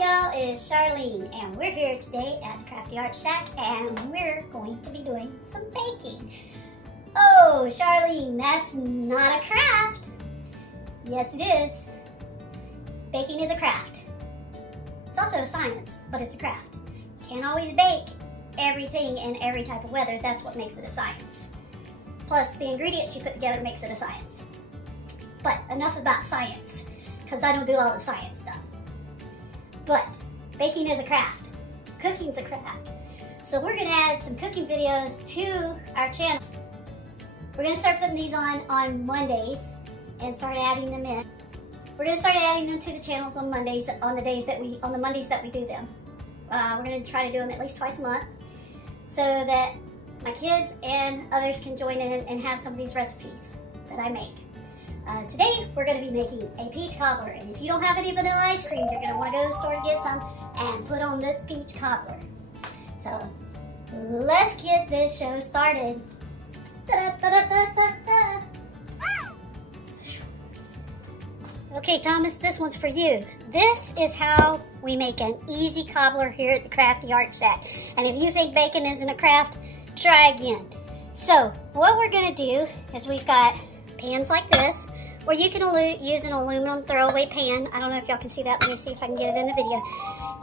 Hi y'all, it's Charlene and we're here today at the Crafty Art Shack and we're going to be doing some baking. Oh, Charlene, that's not a craft. Yes, it is. Baking is a craft. It's also a science, but it's a craft. You can't always bake everything in every type of weather. That's what makes it a science. Plus, the ingredients you put together makes it a science. But enough about science, because I don't do all the science stuff. But baking is a craft. Cooking's a craft. So we're gonna add some cooking videos to our channel. We're gonna start putting these on Mondays and start adding them in. We're gonna start adding them to the channels on Mondays, on the Mondays that we do them. We're gonna try to do them at least twice a month so that my kids and others can join in and have some of these recipes that I make. Today, we're going to be making a peach cobbler, and if you don't have any vanilla ice cream, you're going to want to go to the store to get some and put on this peach cobbler. So, let's get this show started. Okay, Thomas, this one's for you. This is how we make an easy cobbler here at the Crafty Art Shack. And if you think baking isn't a craft, try again. So, what we're going to do is we've got pans like this, or you can use an aluminum throwaway pan. I don't know if y'all can see that. Let me see if I can get it in the video.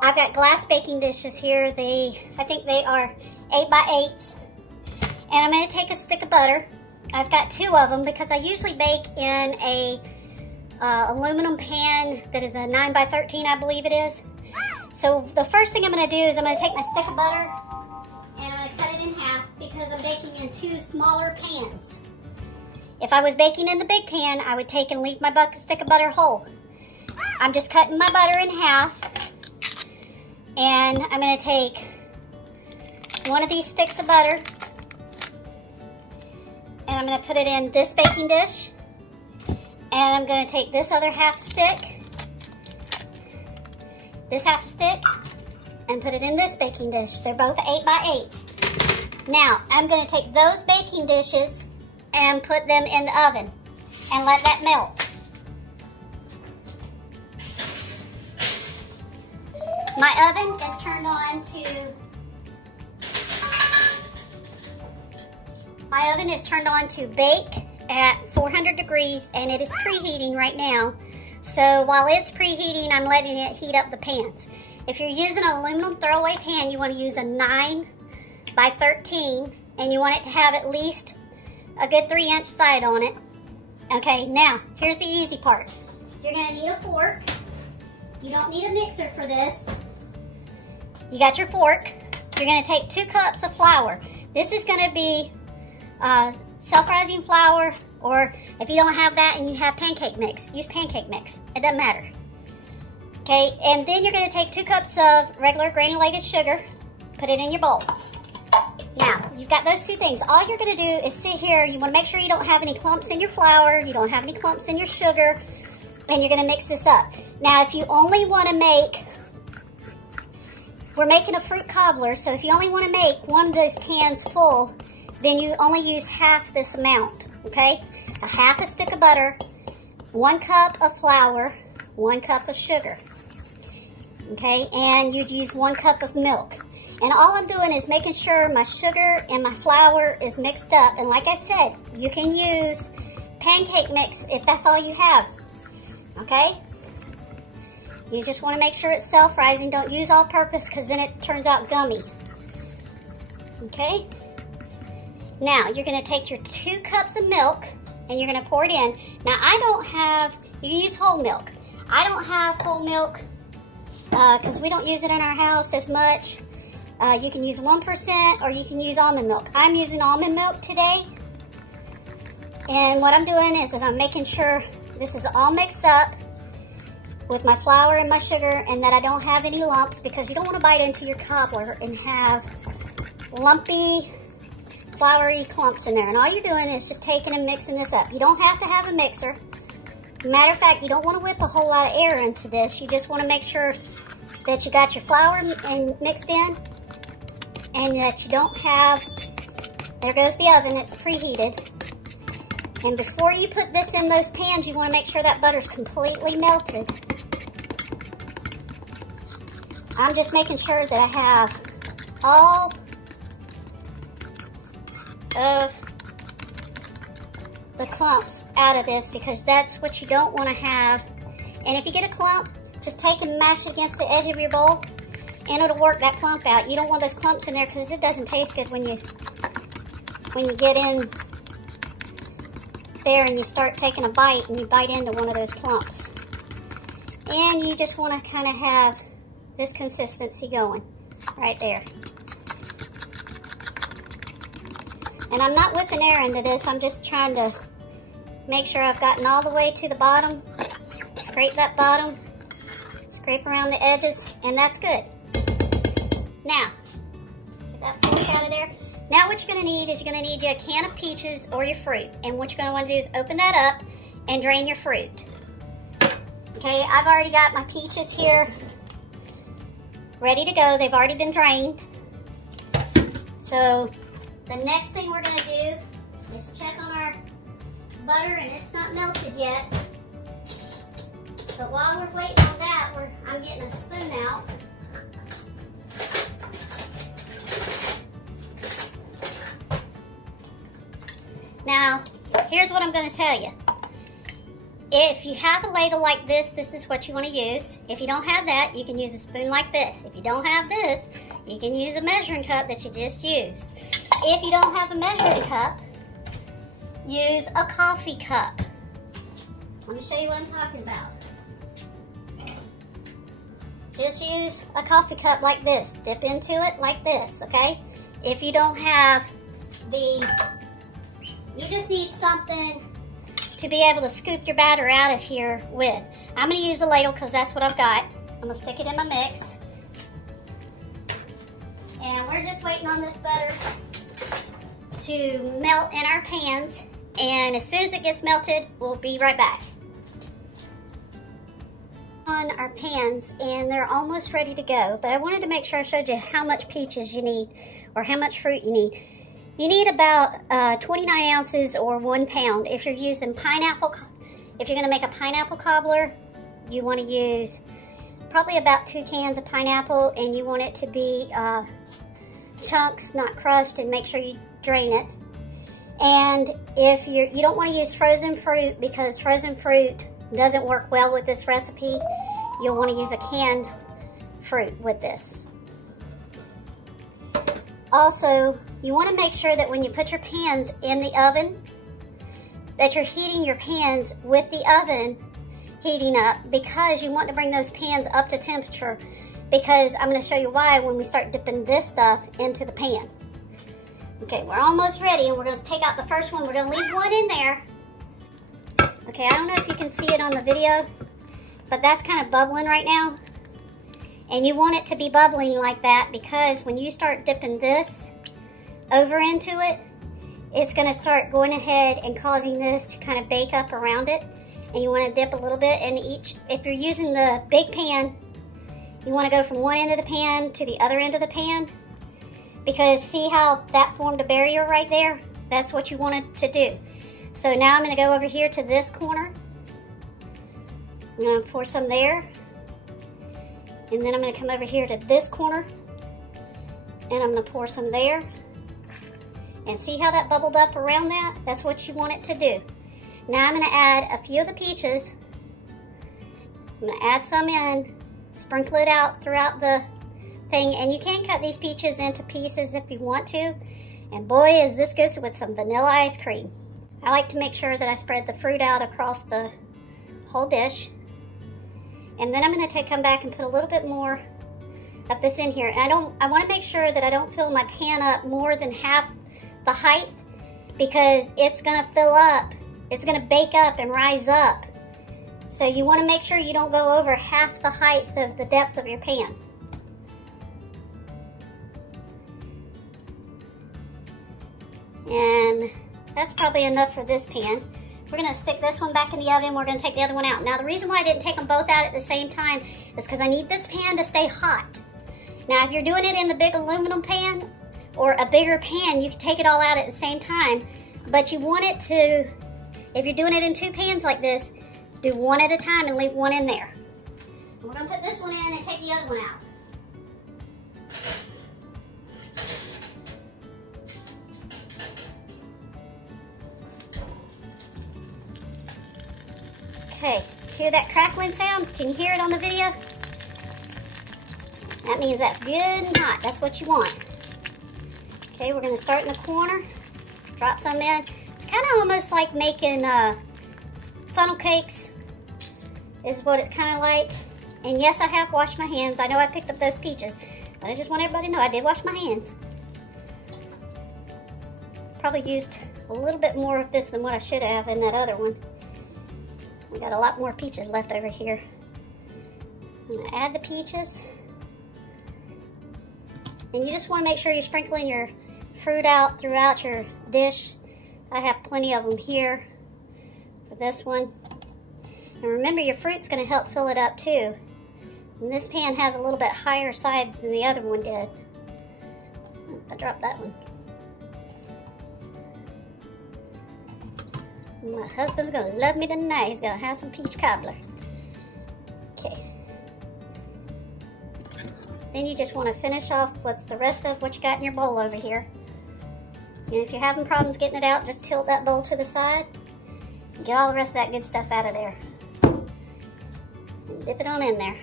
I've got glass baking dishes here. I think they are 8x8s. And I'm going to take a stick of butter. I've got 2 of them because I usually bake in a aluminum pan that is a 9x13, I believe it is. So the first thing I'm going to do is I'm going to take my stick of butter and I'm going to cut it in half because I'm baking in 2 smaller pans. If I was baking in the big pan, I would take and leave my stick of butter whole. I'm just cutting my butter in half. And I'm going to take one of these sticks of butter. And I'm going to put it in this baking dish. And I'm going to take this other half stick. This half stick. And put it in this baking dish. They're both 8x8s. Now, I'm going to take those baking dishes and put them in the oven and let that melt. My oven is turned on to bake at 400 degrees and it is preheating right now. So while it's preheating, I'm letting it heat up the pans. If you're using an aluminum throwaway pan, you want to use a 9x13 and you want it to have at least a good 3-inch side on it. Okay, now, here's the easy part. You're gonna need a fork. You don't need a mixer for this. You got your fork. You're gonna take 2 cups of flour. This is gonna be self-rising flour, or if you don't have that and you have pancake mix, use pancake mix. It doesn't matter. Okay, and then you're gonna take 2 cups of regular granulated sugar, put it in your bowl. Now, you've got those 2 things. All you're going to do is sit here. You want to make sure you don't have any clumps in your flour. You don't have any clumps in your sugar. And you're going to mix this up. Now, if you only want to make, we're making a fruit cobbler. So if you only want to make one of those pans full, then you only use half this amount. Okay? A half a stick of butter, 1 cup of flour, 1 cup of sugar. Okay? And you'd use 1 cup of milk. And all I'm doing is making sure my sugar and my flour is mixed up. And like I said, you can use pancake mix if that's all you have. Okay? You just want to make sure it's self-rising. Don't use all-purpose because then it turns out gummy. Okay? Now, you're going to take your 2 cups of milk and you're going to pour it in. Now, you can use whole milk. I don't have whole milk because we don't use it in our house as much. You can use 1% or you can use almond milk. I'm using almond milk today. And what I'm doing is I'm making sure this is all mixed up with my flour and my sugar and that I don't have any lumps because you don't want to bite into your cobbler and have lumpy, floury clumps in there. And all you're doing is just taking and mixing this up. You don't have to have a mixer. Matter of fact, you don't want to whip a whole lot of air into this. You just want to make sure that you got your flour mixed in. And that you don't have, there goes the oven, it's preheated. And before you put this in those pans, you want to make sure that butter's completely melted. I'm just making sure that I have all of the clumps out of this, because that's what you don't want to have. And if you get a clump, just take and mash it against the edge of your bowl and it'll work that clump out. You don't want those clumps in there because it doesn't taste good when you get in there and you start taking a bite and you bite into one of those clumps. And you just want to kind of have this consistency going right there. And I'm not whipping air into this, I'm just trying to make sure I've gotten all the way to the bottom. Scrape that bottom, scrape around the edges, and that's good. Now, get that fork out of there. Now what you're gonna need is you're gonna need a can of peaches or your fruit. And what you're gonna wanna do is open that up and drain your fruit. Okay, I've already got my peaches here ready to go. They've already been drained. So the next thing we're gonna do is check on our butter, and it's not melted yet. But while we're waiting on that, I'm getting a spoon out. Now, here's what I'm going to tell you. If you have a ladle like this, this is what you want to use. If you don't have that, you can use a spoon like this. If you don't have this, you can use a measuring cup that you just used. If you don't have a measuring cup, use a coffee cup. Let me show you what I'm talking about. Just use a coffee cup like this. Dip into it like this, okay? If you don't have you just need something to be able to scoop your batter out of here with. I'm gonna use a ladle because that's what I've got. I'm gonna stick it in my mix. And we're just waiting on this butter to melt in our pans. And as soon as it gets melted, we'll be right back. On our pans, and they're almost ready to go, but I wanted to make sure I showed you how much peaches you need or how much fruit you need. You need about 29 ounces or 1 pound. If you're using pineapple, if you're going to make a pineapple cobbler, you want to use probably about 2 cans of pineapple, and you want it to be chunks, not crushed, and make sure you drain it. And if you don't want to use frozen fruit, because frozen fruit doesn't work well with this recipe, you'll want to use a canned fruit with this. Also, you want to make sure that when you put your pans in the oven, that you're heating your pans with the oven heating up, because you want to bring those pans up to temperature, because I'm going to show you why when we start dipping this stuff into the pan. Okay, we're almost ready, and we're going to take out the first one. We're going to leave one in there. Okay, I don't know if you can see it on the video, but that's kind of bubbling right now. And you want it to be bubbling like that, because when you start dipping this over into it, it's going to start going ahead and causing this to kind of bake up around it. And you want to dip a little bit in each. If you're using the big pan, you want to go from one end of the pan to the other end of the pan, because see how that formed a barrier right there? That's what you wanted to do. So now I'm going to go over here to this corner. I'm going to pour some there. And then I'm going to come over here to this corner. And I'm going to pour some there. And see how that bubbled up around that? That's what you want it to do. Now I'm going to add a few of the peaches. I'm going to add some in. Sprinkle it out throughout the thing. And you can cut these peaches into pieces if you want to. And boy, is this good with some vanilla ice cream. I like to make sure that I spread the fruit out across the whole dish. And then I'm going to come back and put a little bit more of this in here. And I want to make sure that I don't fill my pan up more than half the height, because it's going to fill up. It's going to bake up and rise up. So you want to make sure you don't go over half the height of the depth of your pan. And that's probably enough for this pan. We're going to stick this one back in the oven. We're going to take the other one out. Now, the reason why I didn't take them both out at the same time is because I need this pan to stay hot. Now, if you're doing it in the big aluminum pan or a bigger pan, you can take it all out at the same time. But you want it to, if you're doing it in 2 pans like this, do one at a time and leave one in there. We're going to put this one in and take the other one out. Okay, hear that crackling sound? Can you hear it on the video? That means that's good and hot. That's what you want. Okay, we're gonna start in the corner. Drop some in. It's kind of almost like making funnel cakes is what it's kind of like. And yes, I have washed my hands. I know I picked up those peaches, but I just want everybody to know I did wash my hands. Probably used a little bit more of this than what I should have in that other one. We got a lot more peaches left over here. I'm gonna add the peaches. And you just wanna make sure you're sprinkling your fruit out throughout your dish. I have plenty of them here for this one. And remember, your fruit's gonna help fill it up too. And this pan has a little bit higher sides than the other one did. I dropped that one. My husband's gonna love me tonight. He's gonna have some peach cobbler. Okay. Then you just wanna finish off what's the rest of what you got in your bowl over here. And if you're having problems getting it out, just tilt that bowl to the side and get all the rest of that good stuff out of there. And dip it on in there.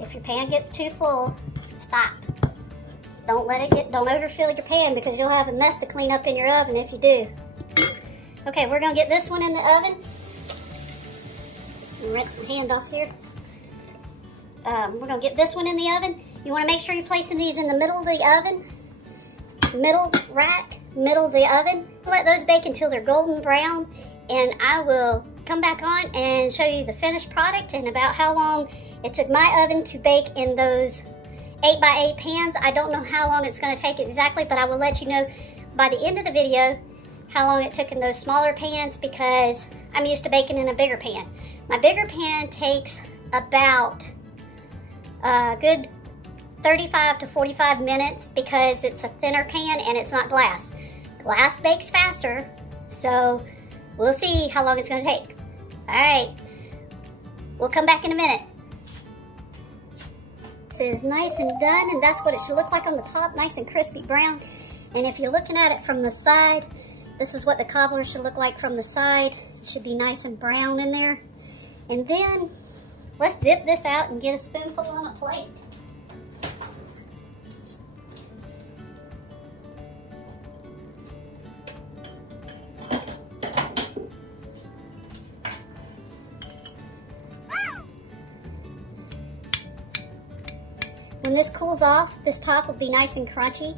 If your pan gets too full, stop. Don't overfill your pan because you'll have a mess to clean up in your oven if you do. Okay, we're gonna get this one in the oven. Rinse my hand off here. We're gonna get this one in the oven. You wanna make sure you're placing these in the middle of the oven. Middle rack, middle of the oven. Let those bake until they're golden brown, and I will come back on and show you the finished product and about how long it took my oven to bake in those 8x8 pans. I don't know how long it's gonna take exactly, but I will let you know by the end of the video how long it took in those smaller pans because I'm used to baking in a bigger pan. My bigger pan takes about a good 35 to 45 minutes because it's a thinner pan and it's not glass. Glass bakes faster, so we'll see how long it's gonna take. All right, we'll come back in a minute. This is nice and done, and that's what it should look like on the top, nice and crispy brown. And if you're looking at it from the side, this is what the cobbler should look like from the side. It should be nice and brown in there. And then let's dip this out and get a spoonful on a plate. When this cools off, this top will be nice and crunchy,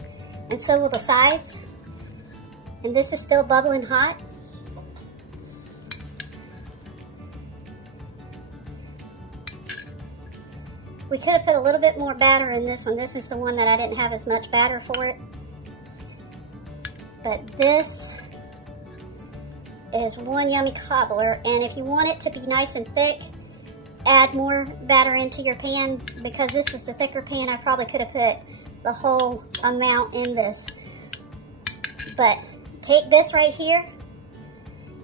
and so will the sides. And this is still bubbling hot. We could have put a little bit more batter in this one. This is the one that I didn't have as much batter for it. But this is one yummy cobbler, and if you want it to be nice and thick, add more batter into your pan. Because this was the thicker pan, I probably could have put the whole amount in this. But take this right here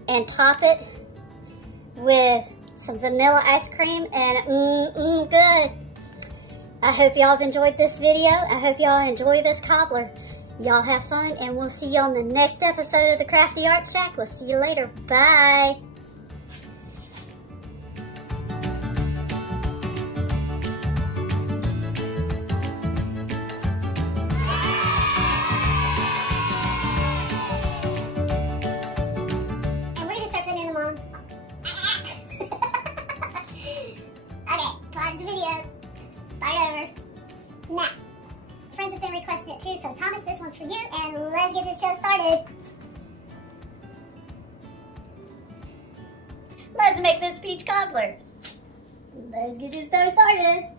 and top it with some vanilla ice cream and good. I hope y'all have enjoyed this video. I hope y'all enjoy this cobbler. Y'all have fun, and we'll see you on the next episode of the Crafty Art Shack. We'll see you later. Bye. Now, friends have been requesting it too, so Thomas, this one's for you, and let's get this show started. Let's make this peach cobbler. Let's get this show started.